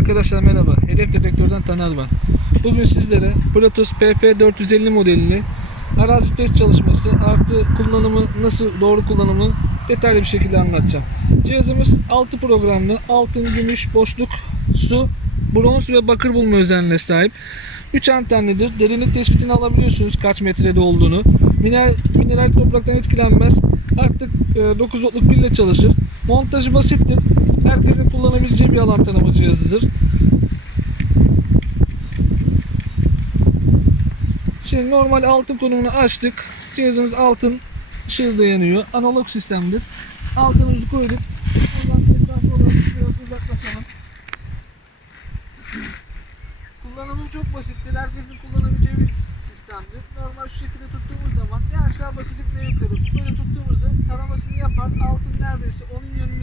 Arkadaşlar merhaba. Hedef dedektörden Taner ben. Bugün sizlere Protos PP450 modelini arazi test çalışması artı kullanımı nasıl doğru kullanımı detaylı bir şekilde anlatacağım. Cihazımız 6 programlı altın, gümüş, boşluk, su, bronz ve bakır bulma özelliğine sahip. 3 antenlidir. Derinlik tespitini alabiliyorsunuz kaç metrede olduğunu. Mineral, mineral topraktan etkilenmez. Artık e, 9 voltluk pille çalışır. Montajı basittir. Herkesin kullanabileceği bir alan tanıma cihazıdır. Şimdi normal altın konumunu açtık. Cihazımız altın ışığı yanıyor. Analog sistemdir. Altınımızı koyduk. Uzaklaşalım. Kullanımı çok basittir. Herkesin kullanabileceği bir sistemdir. Normal şu şekilde tuttuğumuz zaman ne aşağı bakacak ne yukarı. Böyle tuttuğumuzda taramasını yapar. Altın neredeyse onun yönünü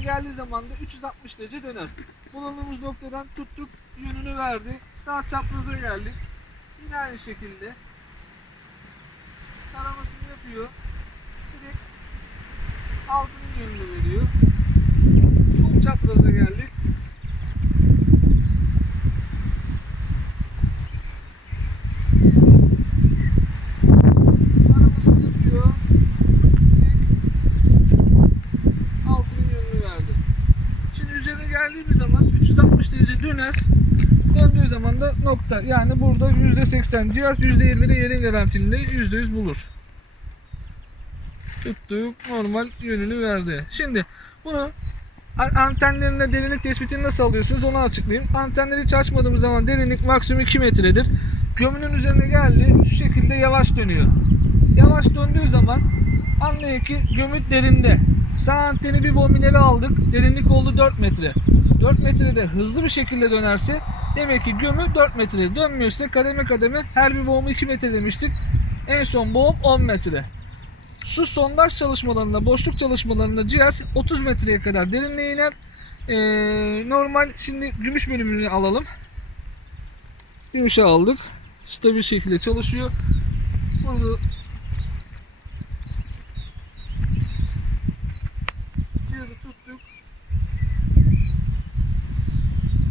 Üzerine geldiği zaman da 360 derece döner. Bulunduğumuz noktadan tuttuk, yönünü verdi. Sağ çapraza geldik. Yine aynı şekilde taramasını yapıyor. Direkt altının yönünü veriyor. Sol çapraza geldik. Taramasını yapıyor. Direkt altının yönünü verdi. Şimdi üzerine geldiğimiz zaman 360 derece döner. Döndüğü zaman da nokta. Yani burada %80 cihaz %20'de yerin garantili %100 bulur. Tuttuk normal yönünü verdi. Şimdi bunu antenlerine derinlik tespitini nasıl alıyorsunuz onu açıklayayım. Antenleri hiç açmadığımız zaman derinlik maksimum 2 metredir. Gömünün üzerine geldi şu şekilde yavaş dönüyor. Yavaş döndüğü zaman anlayın ki gömüt derinde. Sağ anteni bir bombineli aldık. Derinlik oldu 4 metre. 4 metrede hızlı bir şekilde dönerse demek ki gömü 4 metre. Dönmüyorsa kademe kademe her bir boğumu 2 metre demiştik. En son boğum 10 metre. Su sondaj çalışmalarında, boşluk çalışmalarında cihaz 30 metreye kadar derinliğe iner. Ee, normal şimdi gümüş bölümünü alalım. Gümüşe aldık. Stabil şekilde çalışıyor. Bunu cihazı tuttuk.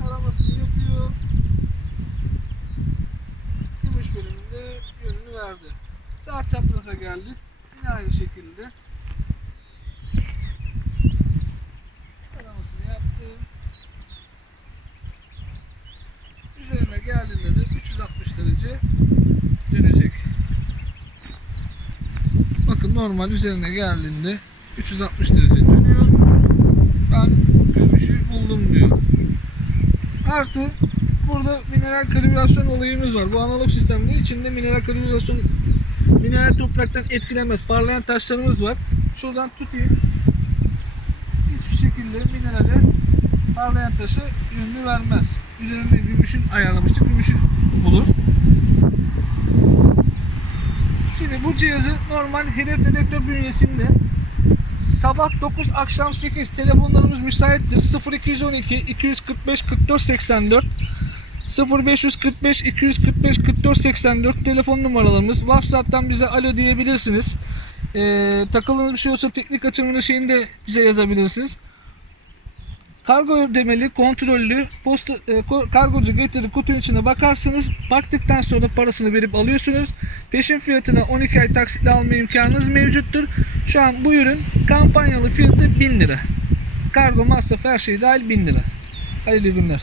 Taramasını yapıyor. Gümüş bölümünde yönünü verdi. Sağ çapraza geldik. Yine aynı şekilde. Taramasını yaptı. Üzerine geldiğinde de 360 derece dönecek. Bakın normal üzerine geldiğinde 360 derece dönüyor. Ben gümüşü buldum diyor. Artı burada mineral kalibrasyon olayımız var. Bu analog sistemde içinde mineral kalibrasyon mineral topraktan etkilenmez. Parlayan taşlarımız var. Şuradan tutayım. Hiçbir şekilde minerale parlayan taşı yönünü vermez. Üzerinde gümüşün ayarlamıştık. Gümüşü bulur. Şimdi bu cihazı normal hedef dedektör bünyesinde sabah 9 akşam 8 telefonlarımız müsaittir. 0212 245 44 84 0545 245 44 84 telefon numaralarımız. WhatsApp'tan bize alo diyebilirsiniz. Ee, takıldığınız bir şey olsa teknik açımını şeyini de bize yazabilirsiniz. Kargo ödemeli, kontrollü, posta, e, kargocu getirir kutunun içine bakarsınız. Baktıktan sonra parasını verip alıyorsunuz. Peşin fiyatına 12 ay taksitle alma imkanınız mevcuttur. Şu an bu ürün kampanyalı fiyatı 1000 lira. Kargo masrafı her şey dahil 1000 lira. Hayırlı günler.